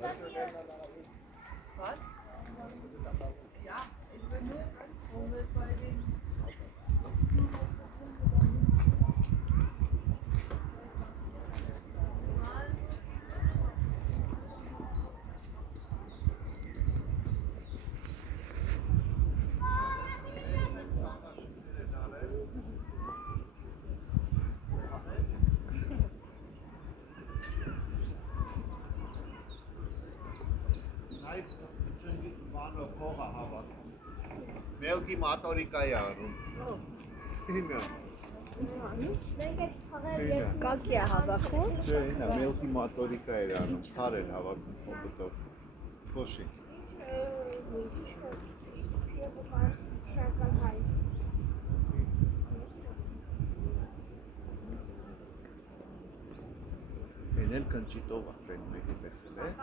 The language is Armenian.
Was? Ja, ich will nur mit bei den. Մելքի մատորիկա է առում։ Ինը։ Կակի է հավաքում։ Չէ, ինը մելքի մատորիկա էր առնում, քար էր հավաքում փոքրտով։ Փոշի։ Էն էլ կնճիտով է, մեկի տեսել ես։